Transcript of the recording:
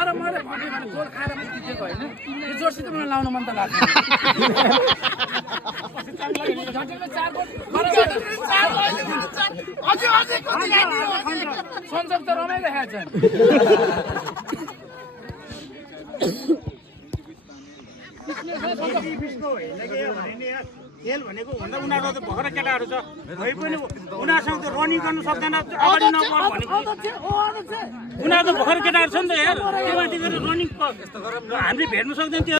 तर मैले भने गोल खाएर पनि जितेको होइन यो जर्सी त मलाई लाउन मन त लाग्छ संजोग त रमाइरहेको खेल भनेको भन्दा उनीहरू त भर्खर केटाहरू छ भए पनि उनीहरूसँग त रनिङ गर्नु सक्दैन अगाडि नगर भनेको उनीहरू त भर्खर केटाहरू छ नि त यार त्यो माथि गएर रनिङ हामीले भेट्नु सक्दैन त्यो